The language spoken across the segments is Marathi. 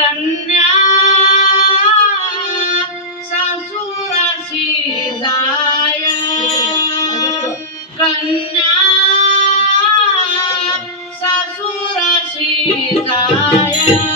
कन्या सासुराशी जाय. कन्या सासुराशी जाय.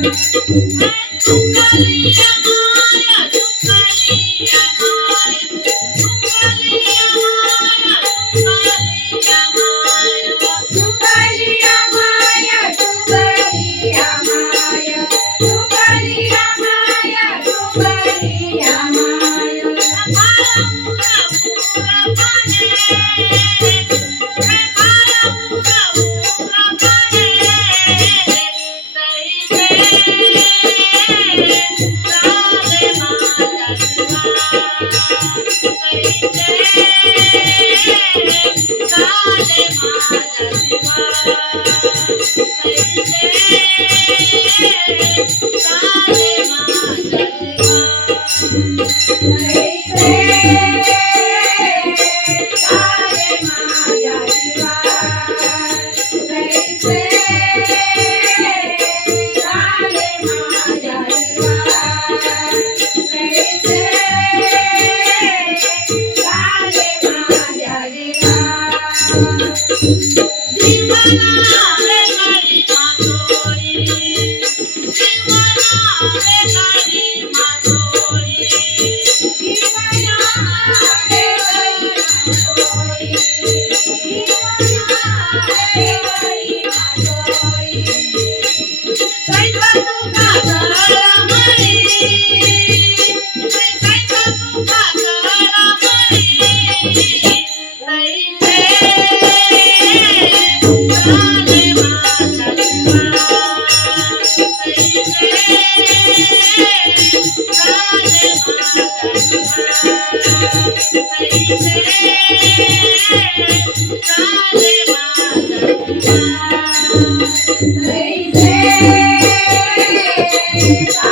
Thank you. Yeah. Yeah.